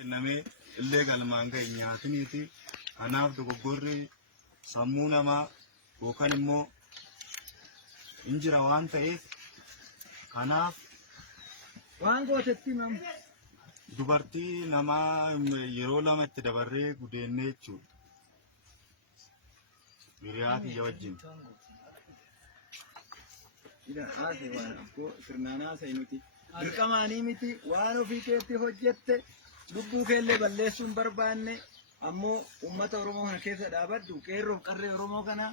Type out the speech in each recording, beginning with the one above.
Kenname illegal manga nyaatiniiti. Kanaaf dogoggorri sammuu namaa yookaan immoo injira waan ta'eef kanaaf waan gootetti nam dubartii namaa yeroo lama itti dabarree gudeennee jechuudha. Miriyaati ija wajjin. Ida haase waan abbo sirnaanaa seenuti. Dirqamaanii miti waan ofii keetti hojjette lubbuu keellee balleessuun barbaanne ammoo uummata Oromoo kana keessa dhaabaddu qeerroof qarree Oromoo kana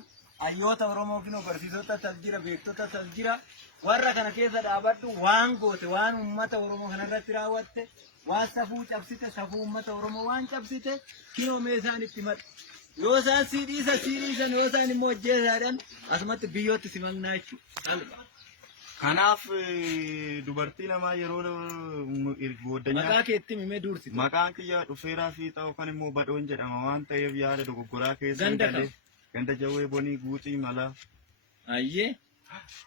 hayyoota Oromoo fi barsiisota tas jira beektota tas jira warra kana keessa dhaabaddu waan goote waan uummata Oromoo kana irratti raawwatte waan safuu cabsite safuu uummata Oromoo waan cabsite kinoo meeshaan itti madhu yoo isaan siidhiisan yoo isaan immoo hojjeesaadhaan asumatti biyyootti simalnaa jechuudha. Kanaaf dubartii namaa yeroo goddanyaa maqaa keetti mimee duursite maqaan kiyya dhufeeraa fi ta'u kan immoo badhoon jedhama waan ta'eef yaada dogoggoraa keessa galee ganda jawwee bonii guutii mala ayyee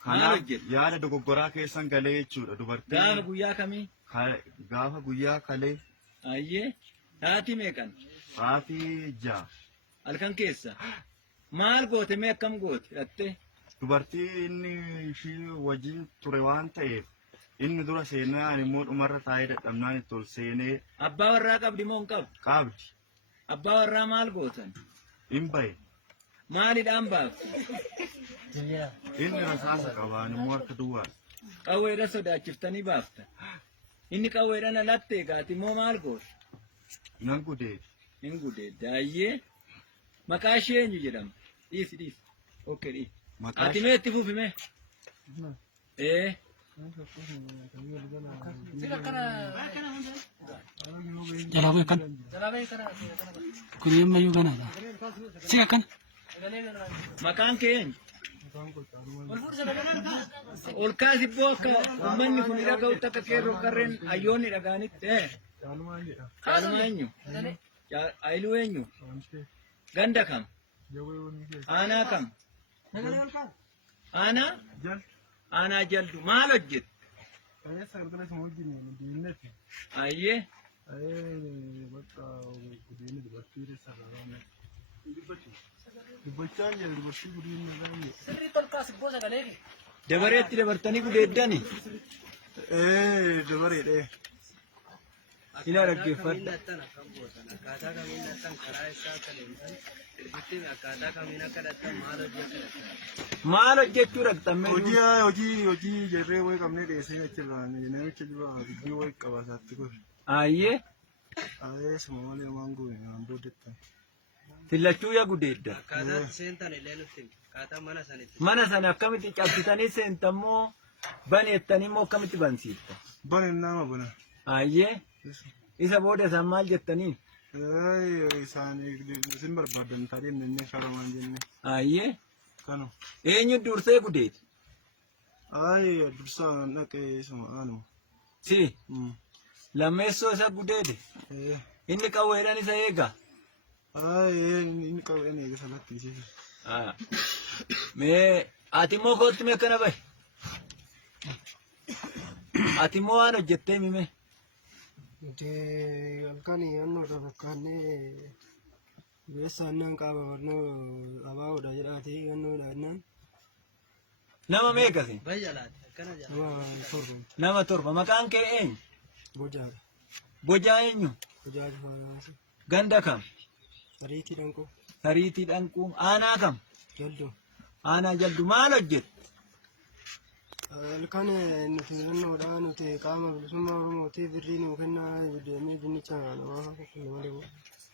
kanaaf yaada dogoggoraa keessa galee jechuudha dubartii gaafa guyyaa kamii gaafa guyyaa kalee ayyee sa'aatii meeqan sa'aatii 6 halkan keessa maal goote mee akkam goote dhattee dubartii inni ishii wajjin ture waan ta'eef inni dura seenaa ani immoo dhumarra taa'ee dadhabnaan itti ol seenee abbaa warraa qabdi moo hin qabdu? Qabdi. Abbaa warraa maal gootan? Hin bahe. Maalidhaan baaftu? Inni rasaasa qaba ani immoo harka duwwaa. Qawweedha sodaachiftanii baafta. Inni qawweedhaan alatte egaati immoo maal goota? Nan gudeeti. Hin gudeedde ayyee maqaa ishee eenyu jedhama? Dhiisi. Okkee dhiisi. Ati mee itti fufi mee? Jalabee kan. Kun yemma yoo gana. Siya kan. Maqaan kee eenyu? Ol kaasi booka uummanni kun dhaga'utti akka qeerroo qarreen hayyoonni dhaga'anitti caaluma eenyu? Ayiluu eenyu? Ganda kam? Aanaa kam? Ana jaldu maal hojjette? Ayyee. Dabareetti dabartanii gudeeddani? Dabareedhe. Ila dhaggeeffadhu. Maal hojjechuu dhaqxamme? Hojii jarree wayii qabnee dheessee achirraa namicha dura biyyi wayii qaba isaatti gosa. Ayyee. Ayyee suma malee waan goone waan booddeettan. Tillachuu yaa gudeedda. Mana sana akkamitti cabsitanii seentammoo baneettanii moo akkamitti bansiifta? Baneen nama bana. Ayyee. Isa booda isaan maal jettanii? Isaan isin barbaadan taatee inni karamaan jenne. Ayyee. Kano. Eenyu dursee gudeeti? Dursaa dhaqee isuma aanuma. Si. Lammeessoo isa gudeede? Inni qawweedhaan isa eega? Inni qawweedhaan eega salatti ishee. Mee ati immoo kootti mee akkana bahe? Ati immoo waan hojjettee mime? Halkan annoo fakkaannee beessannaan qaama barnoo abaawoodha jedhaatee annoo dhaannaan. Nama meeqasi? Nama torba. Maqaan kee eenyu? Bojaadha. Bojaa eenyu? Bojaa Faaraasi. Ganda kam? Sariitii Dhanqoo. Sariitii Dhanquu. Aanaa kam? Jaldu. Aanaa Jaldu. Maal hojjette? Halkan nuti naannoodhaa nuti qaama bilisummaa Oromootii birrii nuu kennaa deemee dinnicha namaa kukkutan.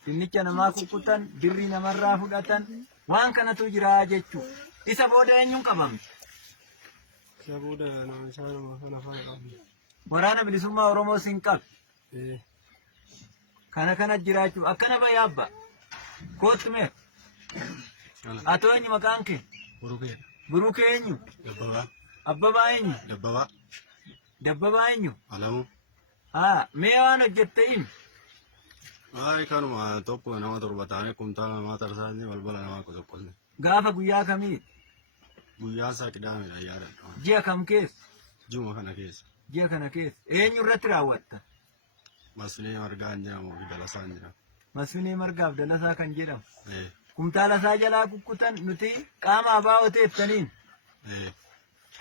Dinnicha namaa kukkutan, birrii namarraa fudhatan waan kanatu jira jechuudha. Isa booda eenyuun qabamte? Isa booda isaan kana faana qabne. Waraana bilisummaa Oromoo siin qabe. Kana jiraachuuf akkana bayaa abbaa. Kootti mee? Atoo eenyu maqaan kee? Burukee. Burukee eenyu? Dabbabaa. Abbabaa eenyu? Dabbabaa. Dabbabaa eenyu? Alamuu. Mee waan hojjette himi? Kanuma tokko nama torba taanee kumtaala namaa tarsaanii balbala namaa qoqqoodne. Gaafa guyyaa kamii? Guyyaa isaa Qidaamedha yaadadha. Ji'a kam keessa? Juma kana keessa. Ji'a kana keessa. Eenyu irratti raawwatta? Masnee margaan jedhamu fi dalasaan jedhama. Masfinee margaaf dalasaa kan jedhamu. Eh, Kumtaala isaa jalaa kukkutan nuti qaama abaa'oo teeftaniin eh,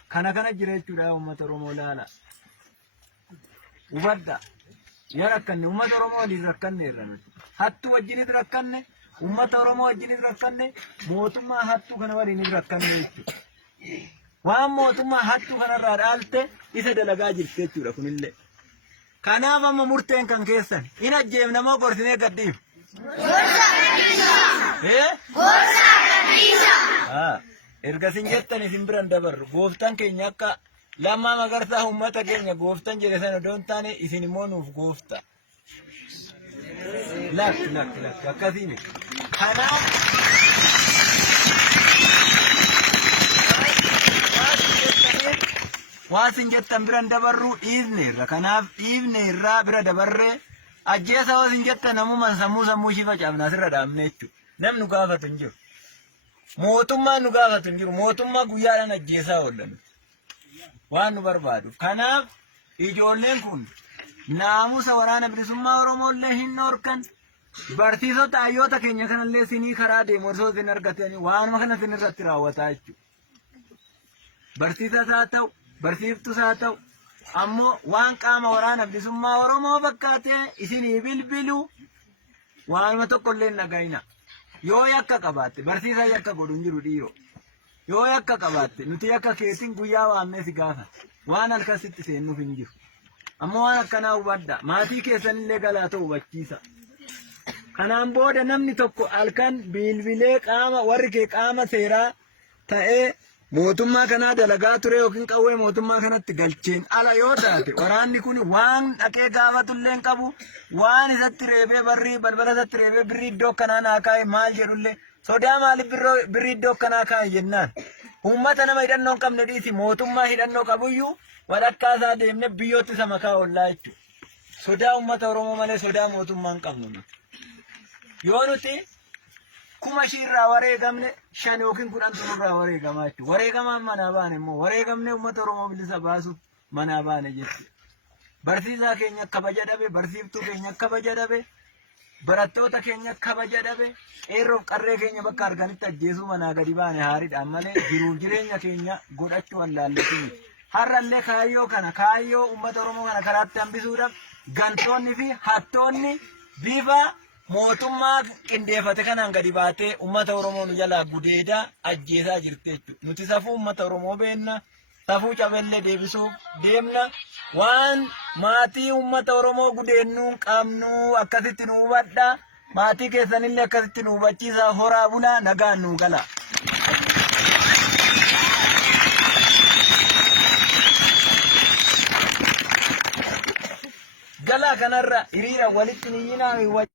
kana jira jechuudha uummata Oromoo laala. Hubadda. Yaa rakkanne uummata Oromoo waliin rakkanne irra nuti. Hattuu wajjinis rakkanne, uummata Oromoo wajjinis rakkanne, mootummaa hattuu kana waliinis rakkanne jechuudha. Waan mootummaa hattuu kanarraa dhaalte isa dalagaa jirti jechuudha kunillee. Kanaaf amma murteen kan keessan hin ajjeefne moo gorsinee gadhiif? Erga isin jettan isin biran dabarru gooftaan keenya akka Lammaa Magarsaa uummata keenya gooftaan jedhe sana odoon taane isin immoo nuuf goofta. Lakki akkasii miti. Kanaaf waan isin jettan biran dabarru dhiifneerra. Kanaaf dhiifneerraa bira dabarree ajjeesa waan isin jettan namumaan sammuu ishii facaafnaa sirra dhaabne jechuudha. Namni nu gaafatu hin jiru. Mootummaan nu gaafatu hin jiru. Mootummaa guyyaadhaan ajjeesaa oolan. Waan nu barbaaduuf. Kanaaf ijoolleen kun naamusa waraana bilisummaa Oromoollee hin dhorkan. Barsiisota hayyoota keenya kanallee sinii karaa deemu osoo isin argatanii waanuma kana isin irratti raawwataa jechuudha. Barsiisas haa ta'u, barsiiftus haa ta'u, ammoo waan qaama waraana bilisummaa Oromoo fakkaatee isinii bilbilu waanuma tokkollee hin dhaga'ina. Yoo yakka qabaatte barsiisaa yakka godhu hin jiru dhiiroo. Yoo yakka qabaatte nuti yakka keetiin guyyaa waamnee si gaafata. Waan halkasitti seennuuf hin jiru. Ammoo waan akkanaa hubadda. Maatii keessanillee galaata hubachiisa. Kanaan booda namni tokko halkan bilbilee warri kee qaama seeraa ta'ee mootummaa kanaa dalagaa ture yookiin qawwee mootummaa kanatti galcheen ala yoo taate waraanni kun waan dhaqee gaafatullee hin qabu waan isatti reebee balbala isatti reebee birrii iddoo kanaa naa kaa'e maal jedhullee sodaa maaliif birrii iddoo kanaa kaa'e jennaan uummata nama hidhannoo hin qabne dhiisi mootummaa hidhannoo qabuyyuu walakkaa isaa deemne biyyootti isa makaa ollaa jechuudha. Sodaa uummata Oromoo malee sodaa mootummaa hin qabnu nuti. Yoo nuti 1000 irraa wareegamne 5 yookiin 10 irraa wareegamaa jechuudha. Wareegamaan manaa baane immoo wareegamne uummata Oromoo bilisa baasuuf manaa baane jechuudha. Barsiisaa keenya kabaja dhabe, barsiiftuu keenya kabaja dhabe, barattoota keenya kabaja dhabe, qeerroof qarree keenya bakka arganitti ajjeesuu manaa gadi baane haariidhaan malee jiruuf jireenya keenya godhachuu wallaallatu miti. Har'allee kaayyoo uummata Oromoo kana karaatti hambisuudhaaf gantoonni fi hattoonni bifa mootummaa qindeeffate kanaan gadi baatee uummata Oromoo nu jalaa gudeedaa ajjeesaa jirti jechuudha. Nuti safuu uummata Oromoo beenna, safuu cabellee deebisuuf deemna. Waan maatii uummata Oromoo gudeennuu qabnu akkasitti nu hubadhaa. Maatii keessanillee akkasitti nu hubachiisaa. Horaa bulaa nagaan nu gala. Galaa kanarra hiriira walitti niyyinaa